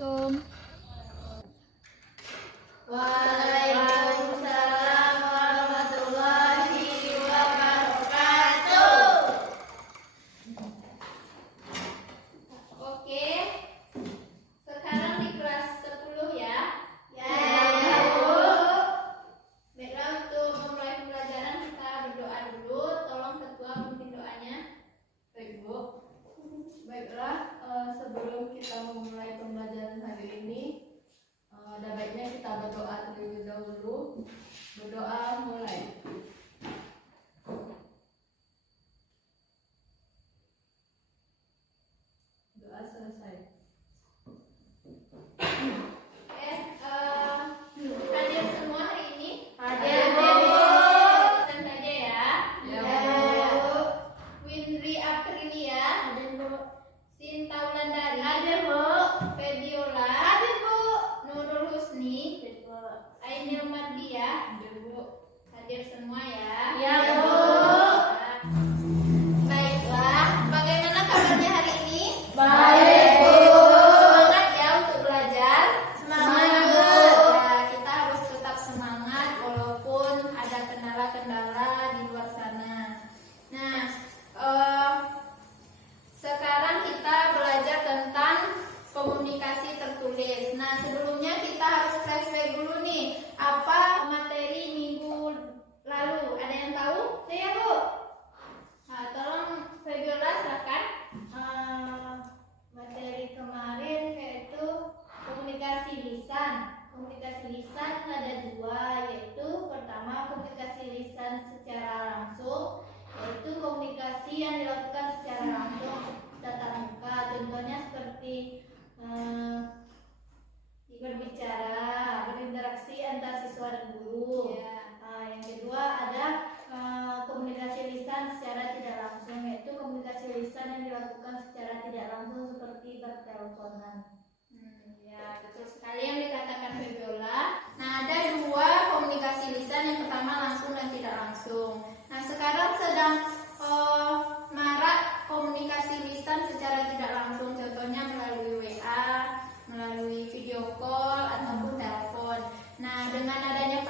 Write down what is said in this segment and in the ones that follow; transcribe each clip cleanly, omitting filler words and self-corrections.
Assalamualaikum. Waalaikumsalam warahmatullahi wabarakatuh. Oke, sekarang di kelas 10 ya. Ya, Bu. Baiklah, untuk memulai pembelajaran kita berdoa dulu. Tolong ketua memimpin doanya. Baik, Bu. Baiklah, sebelum kita memulai pembelajaran hari ini, ada baiknya kita berdoa terlebih dahulu. Berdoa mulai. Doa selesai. Hadir semua hari ini? Hadir, Bu. Absen saja ya. Ya, Bu. Windri Aprilia. Hadir, Bu. Sinta Wulandari. Hadir, Bu. Febiola. Hadir, Bu. Nurul Husni. Ainil Mardia. Hadir, Bu. Hadir semua ya. Ya, Bu. Baiklah, bagaimana kabarnya hari ini? Baik, Bu. Semangat ya untuk belajar. Semangat, Bu. Ya, kita harus tetap semangat walaupun ada kendala-kendala di luar sana. Nah, sekarang kita belajar tentang komunikasi tertulis. Nah, sebelumnya kita harus flashback dulu nih. Apa materi minggu lalu? Ada yang tahu? Saya, Bu. Nah, tolong Febiola silakan. Materi kemarin yaitu komunikasi lisan. Komunikasi lisan ada dua, yaitu pertama komunikasi lisan secara langsung, yaitu komunikasi yang dilakukan secara langsung tatap muka. Contohnya seperti berbicara, berinteraksi antar siswa dan guru. Yang kedua ada komunikasi lisan secara tidak langsung, yaitu komunikasi lisan yang dilakukan secara tidak langsung seperti berteleponan. Ya, betul sekali yang dikatakan Febiola. Nah, ada dua komunikasi lisan, yang pertama langsung dan tidak langsung. Nah, sekarang sedang marak komunikasi lisan secara tidak langsung, contohnya melalui WA, melalui video call ataupun telepon. Nah, dengan adanya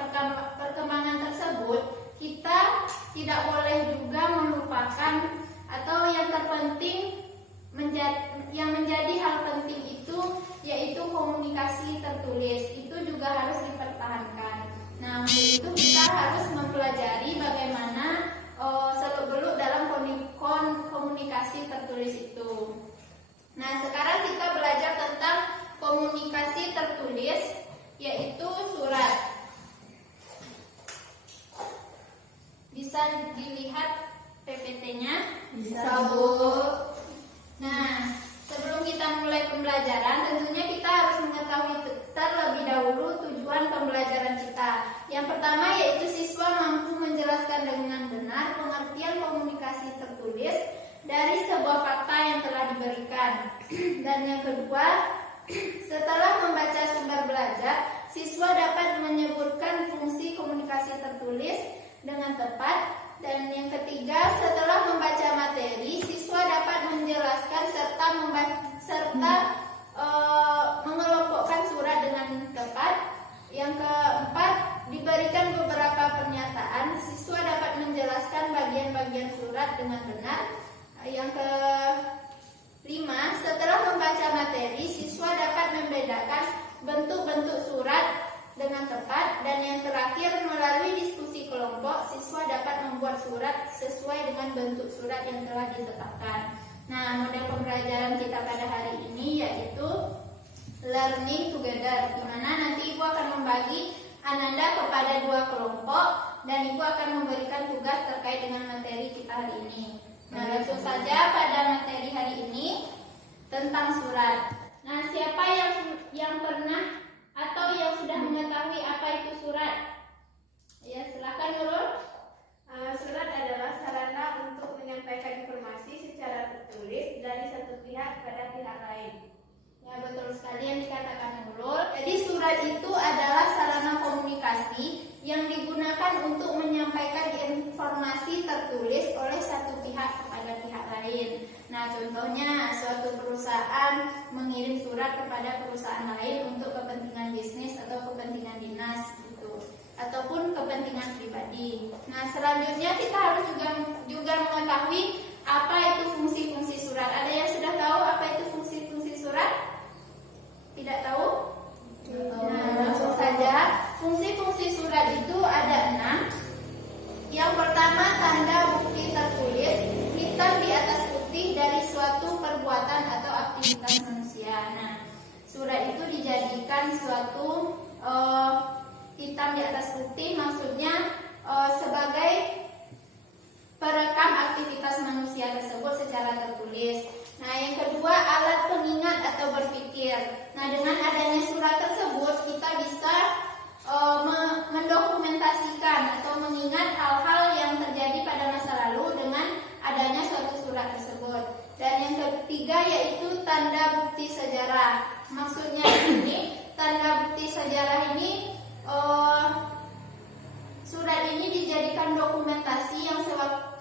perkembangan tersebut, kita tidak boleh juga melupakan atau yang terpenting yang menjadi hal penting itu yaitu komunikasi tertulis. Itu juga harus dipertahankan. Nah, untuk itu kita harus mempelajari bagaimana seluk-beluk dalam komunikasi tertulis itu. Nah, sekarang kita belajar tentang komunikasi tertulis, yaitu surat. Bisa dilihat PPT-nya? Bisa, Bu. Nah, sebelum kita mulai pembelajaran, tentunya kita harus mengetahui terlebih dahulu tujuan pembelajaran kita. Yang pertama yaitu siswa mampu menjelaskan dengan benar pengertian komunikasi tertulis dari sebuah fakta yang telah diberikan. Dan yang kedua, setelah membaca sumber belajar, siswa dapat menyebutkan fungsi komunikasi tertulis dengan tepat. Dan yang ketiga, setelah membaca materi, siswa dapat menjelaskan serta mengelompokkan surat dengan tepat. Yang keempat, diberikan beberapa pernyataan, siswa dapat menjelaskan bagian-bagian surat dengan benar. Yang kelima, setelah membaca materi, siswa dapat membedakan bentuk-bentuk surat dengan tepat. Dan yang terakhir, melalui diskusi kelompok, siswa dapat membuat surat sesuai dengan bentuk surat yang telah ditetapkan. Nah, model pembelajaran kita pada hari ini yaitu learning together, di mana nanti Ibu akan membagi Ananda kepada dua kelompok dan Ibu akan memberikan tugas terkait dengan materi kita hari ini. Nah, langsung saja pada materi hari ini tentang surat. Nah, siapa yang pernah atau yang sudah mengetahui apa itu surat? Ya, silakan Nurul. Surat adalah sarana untuk menyampaikan informasi secara tertulis dari satu pihak pada pihak lain. Ya, betul sekali yang dikatakan Nurul. Jadi surat itu adalah sarana komunikasi yang digunakan untuk menyampaikan informasi tertulis oleh satu pihak kepada pihak lain. Nah, contohnya suatu perusahaan mengirim surat kepada perusahaan lain untuk kepentingan bisnis atau kepentingan dinas gitu, ataupun kepentingan pribadi. Nah, selanjutnya kita harus juga mengetahui apa itu fungsi-fungsi surat. Ada yang sudah tahu apa itu fungsi-fungsi surat? Tidak tahu? Nah, langsung saja. Fungsi-fungsi surat itu ada 6. Yang pertama, tanda bukti tertulis hitam di atas putih dari suatu perbuatan atau aktivitas manusia. Nah, surat itu dijadikan suatu hitam di atas putih, maksudnya sebagai perekam aktivitas manusia tersebut secara tertulis. Nah, yang kedua, alat pengingat atau berpikir. Nah, dengan adanya surat tersebut kita bisa mendokumentasikan atau mengingat hal-hal yang terjadi pada masa lalu dengan adanya suatu surat tersebut. Dan yang ketiga yaitu tanda bukti sejarah. Maksudnya ini tanda bukti sejarah ini surat ini dijadikan dokumentasi yang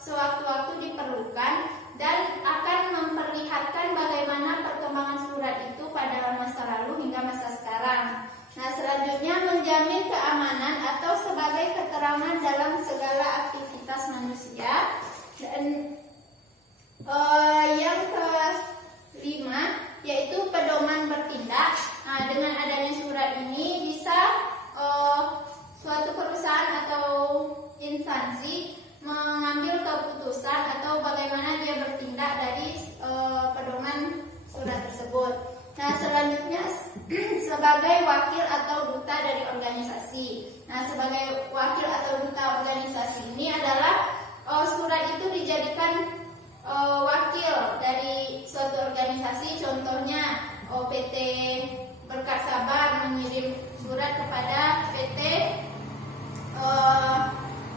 sewaktu-waktu diperlukan dan akan memperlihatkan bagaimana perkembangan surat itu pada masa lalu hingga masa sekarang. Nah, selanjutnya menjamin keamanan atau sebagai keterangan dalam segala aktivitas manusia. Dan yang kelima yaitu pedoman bertindak. Nah, dengan adanya surat ini bisa suatu perusahaan atau instansi mengambil keputusan atau bagaimana dia bertindak dari pedoman surat tersebut. Nah, selanjutnya sebagai wakil atau duta dari organisasi. Nah, sebagai wakil atau duta organisasi ini adalah surat itu dijadikan wakil dari suatu organisasi. Contohnya PT Berkat Sabar mengirim surat kepada PT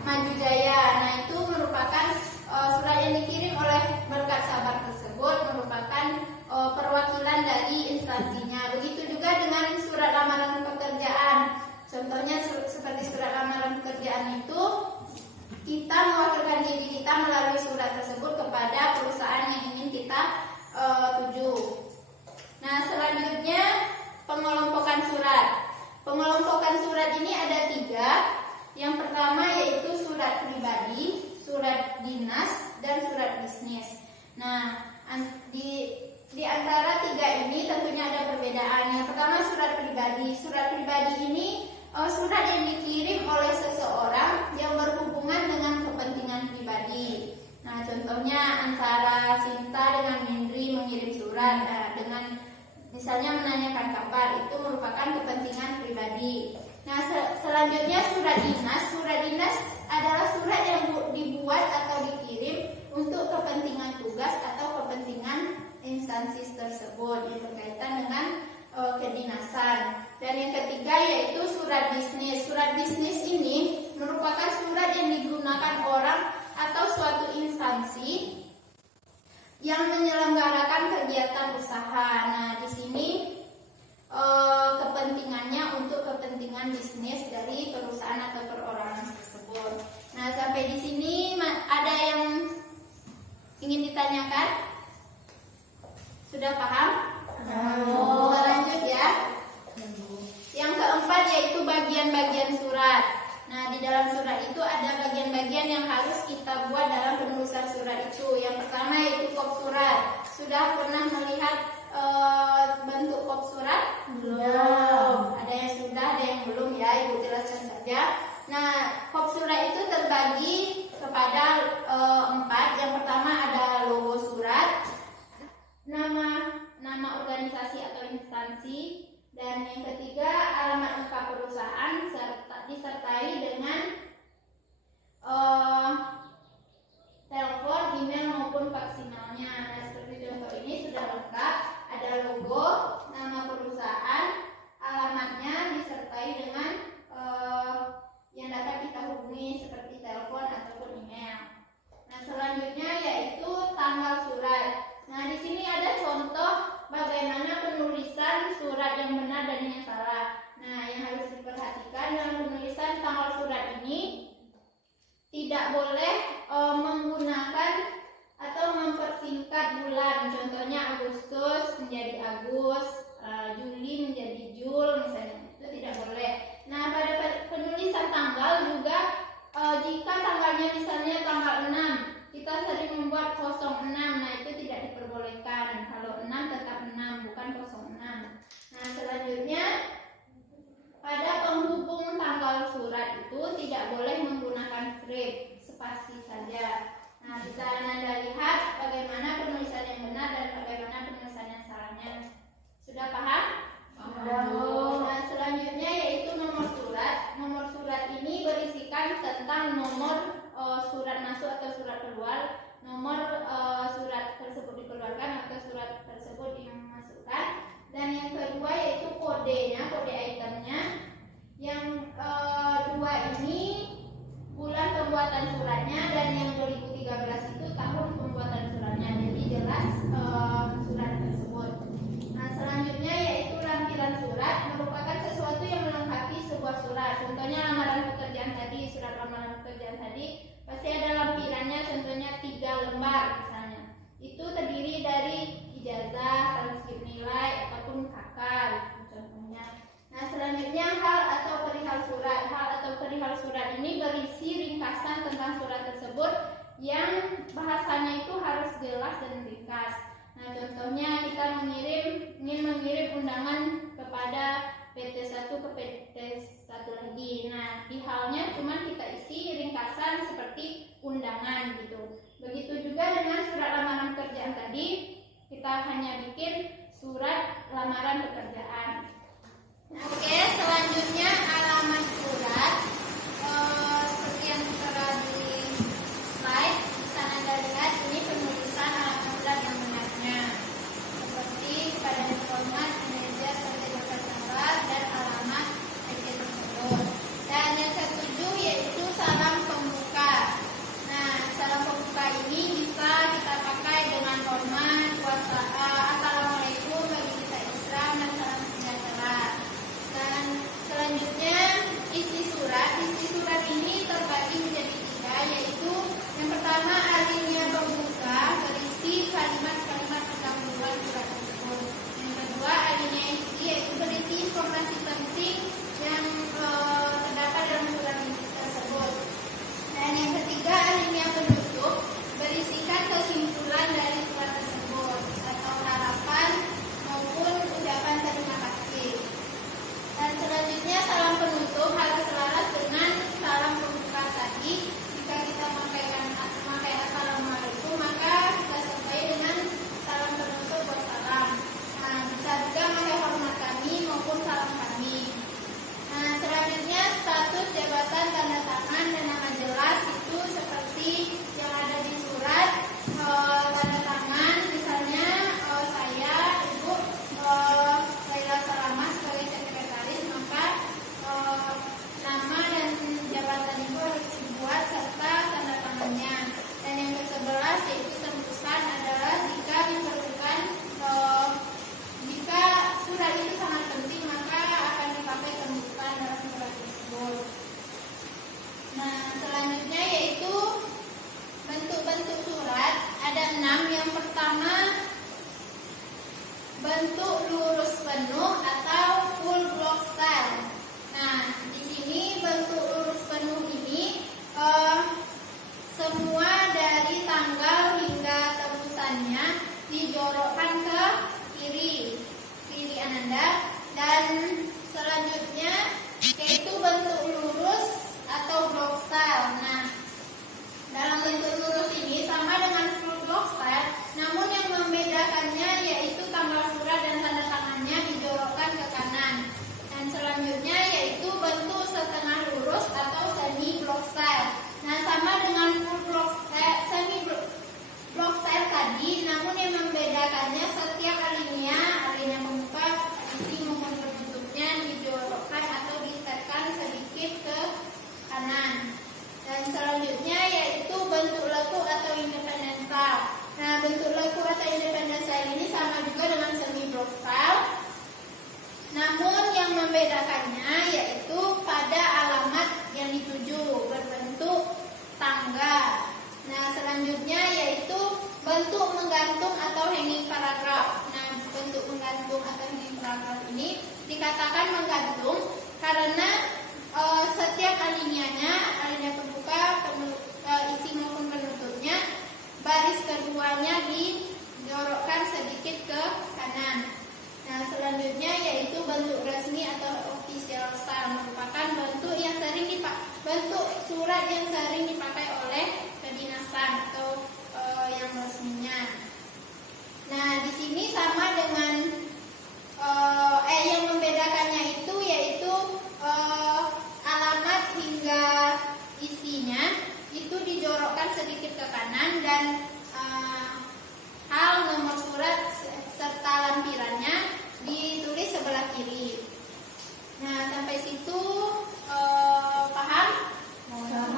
Maju Jaya. Nah, itu merupakan surat yang dikirim oleh Berkat Sabar tersebut merupakan perwakilan dari instansinya. Begitu juga dengan surat lamaran pekerjaan. Contohnya seperti surat lamaran pekerjaan itu kita mewakilkan diri kita melalui surat tersebut kepada perusahaan yang ingin kita tuju. Nah, selanjutnya pengelompokan surat. Pengelompokan surat ini ada 3. Yang pertama yaitu surat pribadi, surat dinas, dan surat bisnis. Nah, di antara 3 ini tentunya ada perbedaan. Yang pertama surat pribadi. Surat pribadi ini surat yang dikirim oleh seseorang yang berhubungan dengan kepentingan pribadi. Nah, contohnya antara Sinta dengan Mindri mengirim surat dengan misalnya menanyakan kabar, itu merupakan kepentingan pribadi. Nah, selanjutnya surat dinas. Surat dinas adalah surat yang dibuat atau dikirim untuk kepentingan tugas atau kepentingan instansi tersebut yang berkaitan dengan kedinasan. Dan yang ketiga yaitu surat bisnis. Surat bisnis ini merupakan surat yang digunakan orang atau suatu instansi yang menyelenggarakan kegiatan usaha. Nah, di sini kepentingannya untuk kepentingan bisnis dari perusahaan atau perorangan tersebut. Nah, sampai di sini ada yang ingin ditanyakan? Sudah paham? Kita lanjut ya. Yang keempat yaitu bagian-bagian surat. Nah, di dalam surat itu ada bagian-bagian yang harus kita buat dalam penulisan surat itu. Yang pertama yaitu kop surat. Sudah pernah melihat bentuk kop surat? Belum. Ada yang sudah, ada yang belum ya. Ibu jelaskan saja. Nah, kop surat itu terbagi kepada 4. Yang pertama ada logo surat, nama organisasi atau instansi, dan yang ketiga alamat lengkap perusahaan disertai dengan telepon, email maupun faksimilnya. Nah, seperti contoh ini sudah lengkap, ada logo, nama perusahaan, alamatnya disertai dengan yang dapat kita hubungi seperti telepon ataupun email. Nah, selanjutnya yaitu tanggal surat. Nah, di sini ada contoh bagaimana penulisan surat yang benar dan yang salah. Nah, yang harus diperhatikan dalam penulisan tanggal surat ini tidak boleh menggunakan atau mempersingkat bulan. surat itu tidak boleh menggunakan strip, spasi saja. Nah, bisa Anda lihat bagaimana penulisan yang benar dan bagaimana penulisan yang salahnya. Sudah paham? Nah, selanjutnya yaitu nomor surat. Nomor surat ini berisikan tentang nomor surat masuk atau surat keluar, nomor surat tersebut dikeluarkan atau surat tersebut dimasukkan, dan yang kedua yaitu kodenya, kode itemnya. Yang dua ini bulan pembuatan suratnya, dan yang 2013 itu tahun pembuatan suratnya, jadi jelas surat tersebut. Nah, selanjutnya yaitu lampiran surat, merupakan sesuatu yang melengkapi sebuah surat. Contohnya lamaran pekerjaan tadi, surat lamaran pekerjaan tadi pasti ada lampirannya, contohnya 3 lembar misalnya. Itu terdiri dari ijazah, transkrip nilai, ataupun kakak contohnya. Nah, selanjutnya hal atau perihal surat. Hal atau perihal surat ini berisi ringkasan tentang surat tersebut yang bahasanya itu harus jelas dan ringkas. Nah, contohnya kita ingin mengirim undangan kepada PT1 ke PT1 lagi. Nah, di halnya cuma kita isi ringkasan seperti undangan gitu. Begitu juga dengan surat lamaran pekerjaan tadi, kita hanya bikin surat lamaran pekerjaan. Nah, oke, selanjutnya alamat surat. Seperti yang telah di slide, bisa Anda lihat ini penulisan alamat surat yang benarnya. Seperti kepada yang terhormat manajer PT Jasa Sabar dan alamat PT tersebut. Dan yang ketujuh yaitu salam pembuka. Nah, salam pembuka ini bisa kita pakai dengan hormat, assalamualaikum bagi kita Islam, dan salam sejahtera. Dan selanjutnya isi surat. Isi surat ini terbagi menjadi 3, yaitu yang pertama alinea pembuka berisi kalimat-kalimat pendahuluan surat tersebut. Yang kedua alinea isi, yaitu berisi informasi penting yang terdapat dalam surat tersebut. Dan yang ketiga alinea penutup berisikan kesimpulan dari surat tersebut atau harapan maupun ucapan terima kasih. Dan selanjutnya salam penutup harus selaras dengan salam pembuka tadi. Jika kita memakai assalamualaikum, maka kita sertai dengan salam penutup wassalam. Nah, bisa juga memakai hormat kami maupun salam kami. Nah, selanjutnya status jabatan, tanda tangan dan nama jelas itu seperti yang ada di surat. Tanda tangan misalnya saya Ibu Laila Salama sebagai sekretaris, maka nama dan jabatan Ibu harus dibuat serta tanda tangannya. Dan yang ke-11 yaitu tembusan adalah jika diperlukan, jika surat itu sangat penting maka akan dipakai tembusan dalam surat tersebut. Nah, selanjutnya yaitu bentuk-bentuk surat. Ada 6. Yang pertama bentuk lurus penuh atau full block style. Nah, di sini bentuk lurus penuh ini semua dari tanggal hingga tembusannya dijorokkan ke kiri Ananda. Dan selanjutnya yaitu bentuk lurus atau block style. Nah, dalam bentuk lurus ini sama dengan full block style, namun yang membedakannya yaitu tanggal surat dan tanda tangannya dijorokkan ke kanan. Dan selanjutnya yaitu bentuk setengah lurus atau semi block style. Nah, sama dengan full block style, semi block style tadi, namun yang membedakannya setiap alinea pembuka, isi maupun penutupnya dijorokkan atau ditekan sedikit ke kanan. Dan selanjutnya yaitu bentuk lekuk atau independent style. Nah, bentuk lekuk atau independent style ini sama juga dengan semi block style, namun yang membedakannya yaitu pada alamat yang dituju berbentuk tangga. Nah, selanjutnya yaitu bentuk menggantung atau hanging paragraph. Nah, bentuk menggantung atau hanging paragraph ini dikatakan menggantung karena setiap alineanya, alinea pembuka, isi maupun penutupnya, baris keduanya dijorokkan sedikit ke kanan. Nah, selanjutnya yaitu bentuk resmi atau official style, merupakan bentuk yang sering dipakai surat yang sering dipakai oleh kedinasan atau yang resminya. Nah, di sini sama dengan yang membedakannya itu yaitu alamat hingga isinya itu dijorokkan sedikit ke kanan dan hal nomor surat serta lampirannya ditulis sebelah kiri. Nah, sampai situ paham?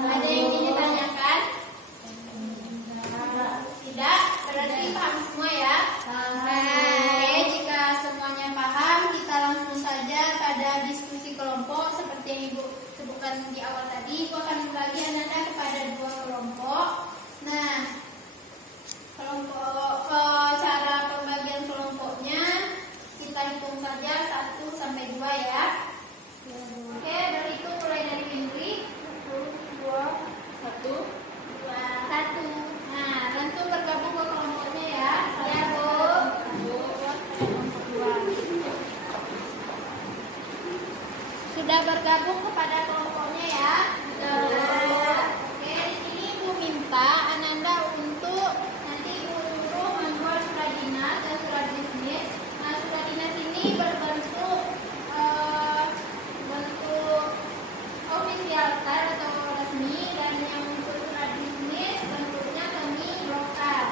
Ada yang ingin ditanyakan? Tidak? Berarti paham semua ya? Oke, jika semuanya paham, kita langsung saja pada diskusi kelompok seperti yang Ibu sebutkan di awal tadi. Ibu akan membagi Anda kepada 2 kelompok. Nah, cara pembagian kelompoknya kita hitung saja 1 sampai 2 ya. Oke, berhitung mulai dari Fitri. 1, 2, 1, 1. Nah, langsung bergabung ke kelompoknya ya. Ya, Bu. Sudah bergabung kepada kelompoknya ya? Sudah. Oke, di sini Ibu minta Ananda untuk nanti Ibu suruh membuat surat dinas dan surat bisnis. Nah, surat dinas ini berbentuk bentuk official style atau resmi, dan yang untuk surat bisnis bentuknya semi lokal.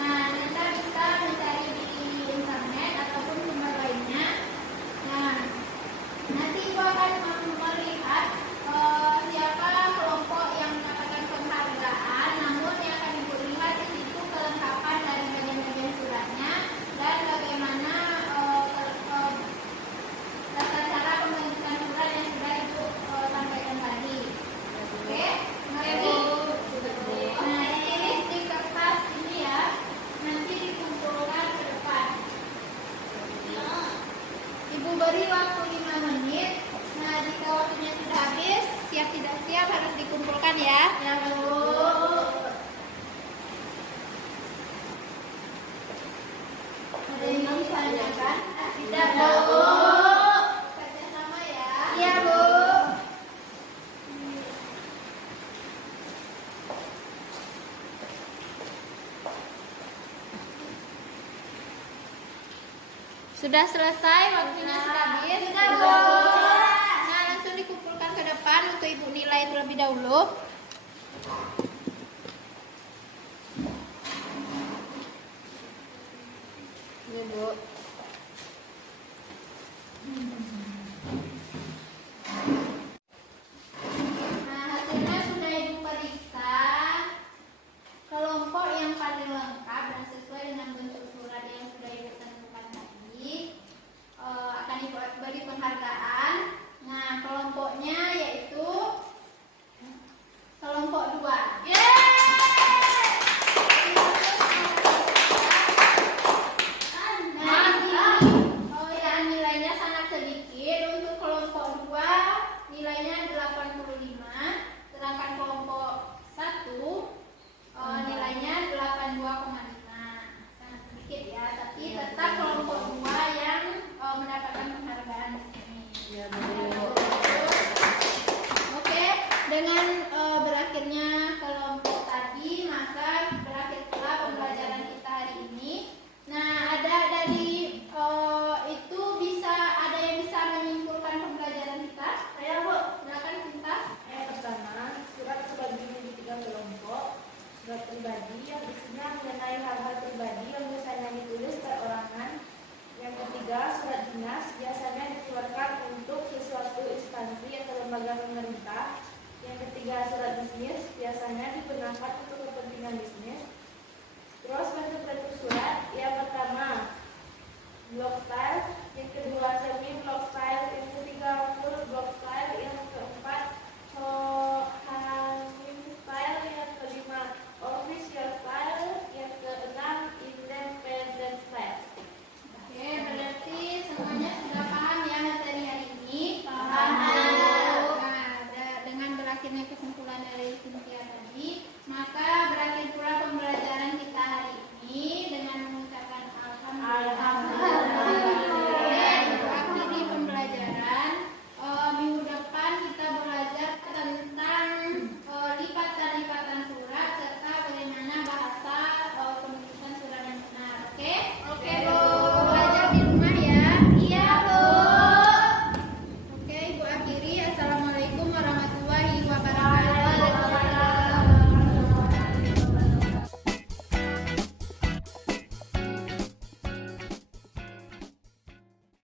Nah, Anda bisa mencari di internet ataupun sumber lainnya. Nah, nanti Ibu akan melihat siapa kelompok yang mendapatkan penghargaan. Namun yang akan Ibu lihat di situ kelengkapan dari bagian-bagian suratnya dan bagaimana tata cara pembentukan surat yang sudah Ibu sampaikan tadi. Oke, ready? Nah, ditulis di kertas ini ya. Nanti dikumpulkan ke depan. Ibu beri waktu 5 menit. Nah, jika waktunya sudah habis, siap tidak siap harus dikumpulkan ya. Ya, Bu. Ada yang ingin ditanyakan? Tidak, Bu. Kerjasama ya. Iya, Bu. Sudah selesai, waktunya sudah habis. Sudah, Bu. Nah, langsung dikumpulkan ke depan untuk Ibu nilai terlebih dahulu. Ini, Bu. Nah, hasilnya sudah Ibu periksa. Kelompok yang paling lengkap dan sesuai dengan bentuk surat yang sudah Ibu tentukan tadi akan Ibu beri penghargaan. Nah, kelompoknya yaitu kelompok 2. Nah, di sini ya, nilainya sangat sedikit. Untuk kelompok 2 nilainya 85, sedangkan kelompok 1 nilainya 82,5. Sangat sedikit ya, tapi tetap kelompok 2 yang mendapatkan penghargaan di sini. Ya, oke, dengan berakhirnya kelompok tadi, maka berakhir pula pembelajaran kita hari ini. Nah, ada dari itu ada yang bisa menyimpulkan pembelajaran kita? Ayo, Bu, silakan Cinta. Yang pertama, surat terbagi menjadi 3 kelompok. Surat pribadi yang isinya mengenai hal-hal pribadi yang biasanya ditulis perorangan. Yang ketiga, surat dinas biasanya dikeluarkan untuk sesuatu instansi atau lembaga pemerintah. Yang ketiga, surat bisnis biasanya digunakan untuk kepentingan bisnis. Terus bentuk-bentuk surat, yang pertama, blok style